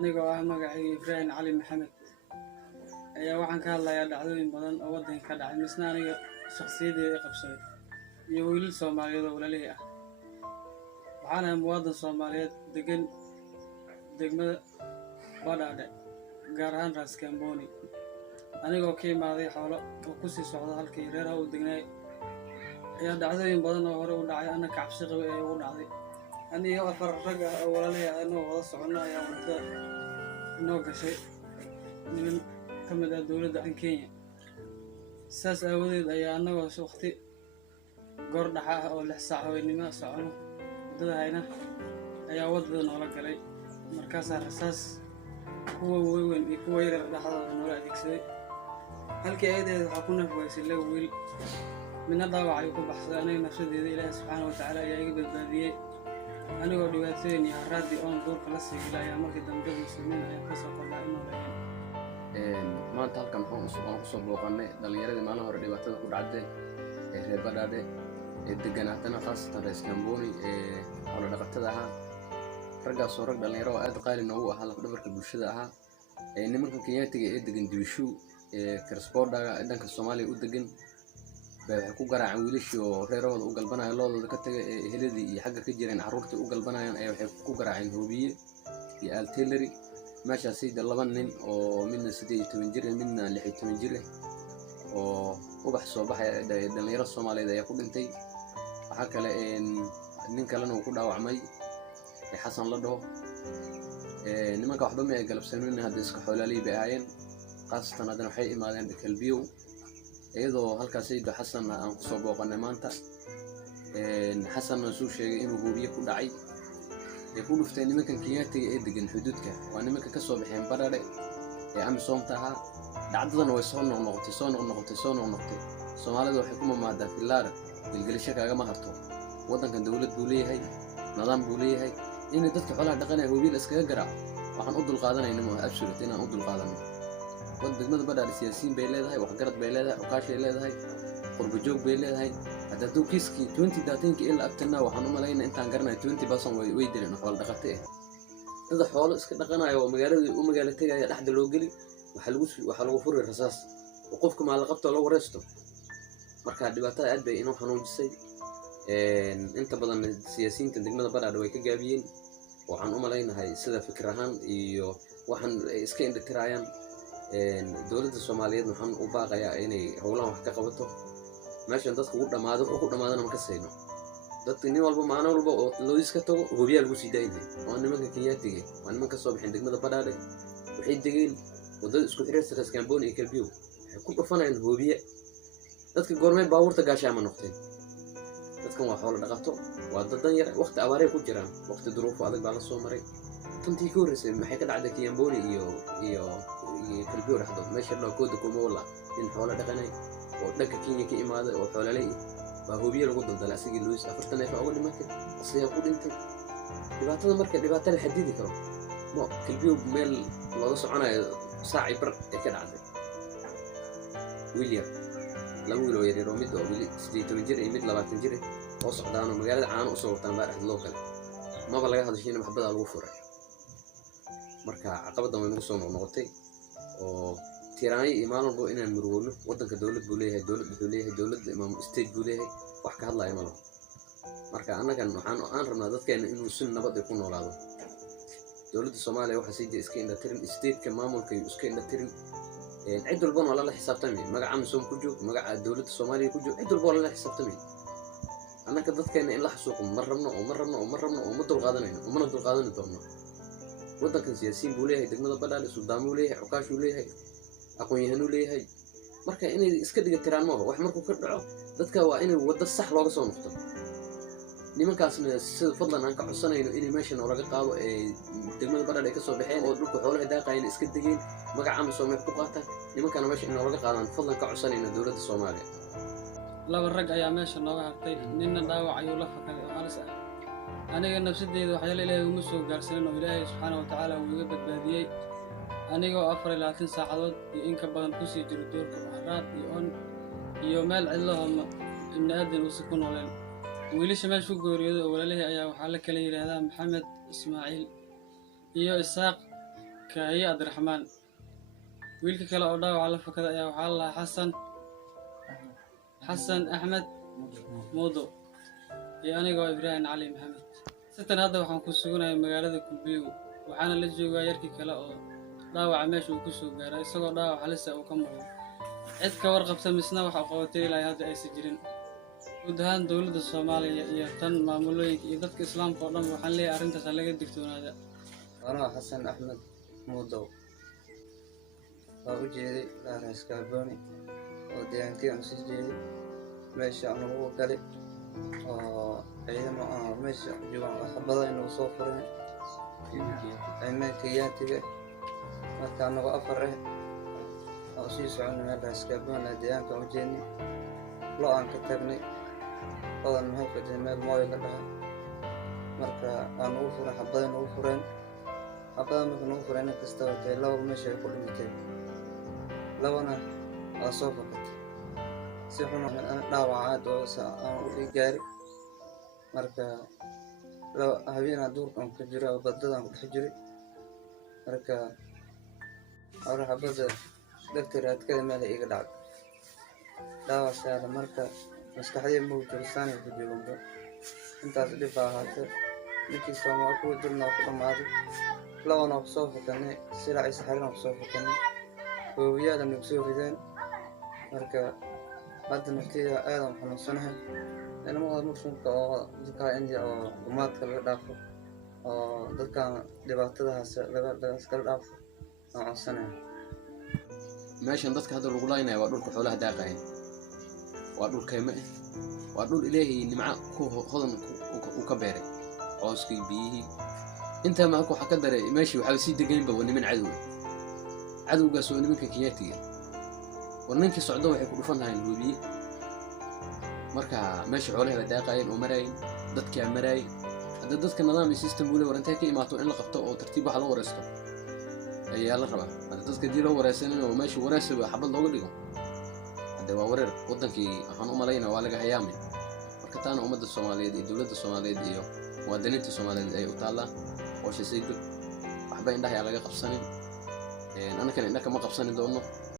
anigoo ah magacayga Ibrahim Cali Maxamed ayaa waxaan ka hadlayaa dhacdooyin badan oo waddanka ka dhacay misna aniga shakhsiyadeeda i qabsaday iyo wiilal Soomaaliyeed oo walaalihii ah. Waxaan ahay muwaadin Soomaaliyeed degan degmada Badhaadhe gaar ahaan Ras Kamboni, anigoo ka imaaday xoolo oo ku sii socda halkii reeraha u degnay ayaa dhacdooyin badan oo hore u dhacay anna cabsi qabay ee ugu dhacday. Aniga afar rag ah oo walaalihii ah inoo wada socono ayaa wadada inoo gashay niman ka mid ah dowladda Kenya. Saas aawadeed ayaa annagoo waqti goor dhaxa ah oo 6 saac habeenimo socono wadada hayna ayaa wadada noola galay. Markaasaa rasaas kuwa weyn iyo kuwa yar dhexdooda noola adeegsaday. halkii aydeed waxaa ku nafwaysay laba wiil, midna dhaawac ayuu ku baxsaday. aniga nafsadeeda Ilaahay subxaanahu wa tacaala ayaa iga badbaadiyey anigoo dhibaatooyin iyo haraadii oon duurka la sii gelay ayaa markii dambe muslimiin ayaa ka soo qodnaa inoo leeyahay. maanta halkan waxaan kusoo booqannay dhallinyaradii maalin hore dhibaatada ku dhacday ee reer Badhaadhe ee deganaatana khaasatan Ras Kamboni ee xoolo dhaqatada ahaa. raggaasoo rag dhallinyaro oo aad qaali noogu ahaa lafdhabarka bulshada ahaa. nimanka Kenyaatiga ee degan Diishu ee Krasbodaga ee dhanka Soomaaliya u degan waxay ku garaaceen wiilashii oo reerahooda u galbanaya loodooda ka tagay ee eheladii iyo xagga ka jireen carruurtii u galbanayaan ayaa waxay ku garaaceen hoobiye iyo artillery. meeshaas laba nin oo midna 18 jir midna 16 jir oo ubax soo baxay dhalinyaro Soomaaliyeed ayaa ku dhintay. waxa kale nin kalena uu ku dhaawacmay Xasan la dhaho. nimanka waxba ma ay galabsaneen hadda iska xoolaaley bay ahaayeen, qaasatan hadana waxay imaadeen Kalbiyow iyadoo halkaas Xasan aan ku soo booqanay maanta. Xasan soo sheegay inuu hoobiye ku dhacay ee ku dhuftay nimankan Kenyaatiga ee degan xuduudka. waa nimanka ka soo baxeen Badhaadhe ee Amisoomta ahaa. dhacdadana way soo noqnoqotay Soomaalidu waxay ku mamaadaa filaar dilgelisho kaagama harto. waddankan dawlad buu leeyahay, nidaam buu leeyahay. inay dadka xoolaha dhaqanaya hoobiye iskaga garaaco waxaan u dulqaadanayna ma absolute inaan u dulqaadano. degmada Badhaadhe siyaasiyiin bay leedahay, waxgarad bay leedahay, uqaashay leedahay, qurbo joog bay leedahay. hadda duu kiiskii 2013 ilaa abtana waxaan u malaynaa intaan garanay 20% way dileen xoolo dhaqatay ah. dad xoolo iska dhaqanayo oo magaalo tagaya dhaxda loo gali waxa lagu furay rasaas oo qofka maal qabto loo wareesto. marka dhibaatada aad bay inoo xanuujisay. inta badan siyaasiyiinta degmada Badhaadhe way ka gaabiyeen. waxaan u malaynahay sida fikir ahaan iyo waxaan iska indhatirayaan. dowladda Soomaaliyeed waxaan u baaqayaa inay howlahan wax ka qabato. meeshan dadku u dhamaado oo ku dhamaadana ma ka sayno. dadka nin walba maalin walba oo loo iska tago hoobiyaal lagu sii daayay. waa nimanka Kenyaatiga waa nimanka soo bixin degmada Badhaadhe waxay degeen wadada isku xiriirta Ras Kamboni iyo Kalbiyow waxay ku dhufanayaan hoobiye. dadka goormay baabuurta gaashaama noqdeen. dadkan waa xoolo dhaqato, waa dadan yar, waqti abaarey ku jiraan, waqti duruufo adag baa la soo maray. tantii ka horreysay maxay ka dhacday Kamboni iyo Kalbiyow dhexdood meesha loo kooda Kumola in xoolo dhaqanay oo dhanka Kenya ka imaaday oo xoolaaley baa hoobiye lagu daldalay asigii Luis 40 neef ugu dhimatay asigii ku dhintay. dhibaatada marka dhibaato la xadidi karo ma Kalbiyow meel looga soconayo saaci bar ee ka dhacday. William laba wiil oo yaryar oo mid oo wili 18 jir iyo mid 20 jir oo socdaan magaalada caano u soo wataan baa dhexda loo galay. maba laga hadashay in maxbada lagu furay. marka caqabada way nagu soo noqotay oo tiraay imaanayno inaan murugno. waddanka dawlad buu leeyahay, dawladda imaam state buu leeyahay, wax ka hadlayo ma laha. marka annagan waxaan rabnaa dadkeena inuu si nabad ah ku noolaado. dawladda Soomaaliya waxa sii iska indhatirin, state-ka maamulka iska indhatirin. cid walba oo la xisaabtamay magaca Amisom ku joog, magaca dawladda Soomaaliya ku joog, cid walba la xisaabtamay. annaka dadkeena in la xasuuqo ma rabno oo ma dulqaadanayno oo mana dulqaadan doono. waddankan siyaasiyiin buu leeyahay, degmada Badhaadhe suldaan buu leeyahay, uqaashu leeyahay, aqoon-yahanu leeyahay. marka inay iska dhiga tiraan ma wax markuu ka dhaco dadka waa inay waddo sax looga soo noqdo. nimankaasna sida fadlan aan ka codsanayno inay meesha laga qaado ee degmada Badhaadhe ka soo baxeen oo dhulka xoolaha daaqayna iska degeen magaca Amisom ku qaataan. nimankana meesha in laga qaadaan fadlan ka codsanayno dawladda Soomaaliya. laba rag ayaa meesha nooga hartay, ninna dhaawac ayuu la fakaday oo halis ah. aniga nafsadeeda waxyaalo Ilaahay uma soo gaarsiin oo Ilaahay subxaanahu wa tacaala uu iga badbaadiyey. anigoo 24 saacadood iyo in ka badan ku sii jiro duurka haraad iyo meel cidlo ah ibn aadan uu si ku nooleen. wiilasha meesha ku geeriyooday oo walaalihii ayaa waxaa la kala yiraahdaa Maxamed Ismaaciil iyo Isaaq kaahiye Cabdiraxmaan. wiilka kale oo dhaawaca la fakada ayaa waxaa la lahaa xasan axmed muudo iyo anigoo Ibraahim Cali Maxamed. sitan hadda waxaan ku suganahay magaalada Kulbiyow, waxaana la joogaa yarkii kale oo dhaawaca meesha uu ku soo gaaray isagoo dhaawac halis ah uu ka muuqdo. cid ka warqabta misna waxa qabatay ilaa hadda aysan jirin. guud ahaan dowladda Soomaaliya iyo tan maamulooyinka iyo dadka islaamka oo dhan waxaan leeyahay arrintaas laga digtoonaada. Anoo Xasan Axmed Muudow waa u jeeday Laarays Kaarbooni oo deegaankii aan sii jeeday meesha aan ugu galay oo ciidamo meesha joogaan xabada inuu soo furay ciidanka marka anagoo 4 oo sii soconay Laarays Kaarbooni deegaanka u jeednay loo aan ka tagnay badan maxay fadhiyeen meel mooy la dhahay marka aan ugu furay xabada inuu fureen xabada marka inuu fureen kasta oo laba meesha ay ku dhimatay labana waa soo fakatay si xun dhaawac oo aan u gaaray marka habeen duurkan ku jira oo badadaan ku dhex jiray marka hore xabada dhagtiraadkada meel iga dhacday dhaawac saara marka maskaxdii muu jirsaan ku joogo intaas dhib ahaatay ninkii Soomaali ku jirna ku dhamaaday labana ku soo fakanay sila ay saxarna ku soo fakanay hooyada nagu soo rideen marka hadda naftiida aad aan xanuunsanahay inuu muslimka oo dadka India oo gumaadka laga dhaafo oo dadka dhibaatadaas laga iskala dhaafo aan codsanahay. meeshan dadka hadda lagu laaynayo waa dhulka xoolaha daaqayn, waa dhul kayma ah, waa dhul Ilaahay nimca ku hodan u ka beeray cooskii biyihii inta ma ku xaka daray meeshii waxa si degaynba waa niman cadowgaas oo nimanka Kenyaatiga ninkii socdo waxay ku dhufan lahayn hubiye marka meesha xoolaha daaqayn oo marayn dadkii maray hadda dadka nidaam system wali warantay ka imaato in la qabto oo tartiib wax loo wareysto ayaa la rabaa. hadda dadka dii loo wareysan oo meesha wareysiga xabad looga dhigo hadda waa wareer wadankii waxaan u maleynaa waa laga hayaamay marka taana ummadda Soomaaliyeed iyo dowladda Soomaaliyeed iyo muwaadiniinta Soomaaliyeed ay u taala oo shaqeeyay waxba indhaha laga qabsanin anaka indhaha ma qabsanin doono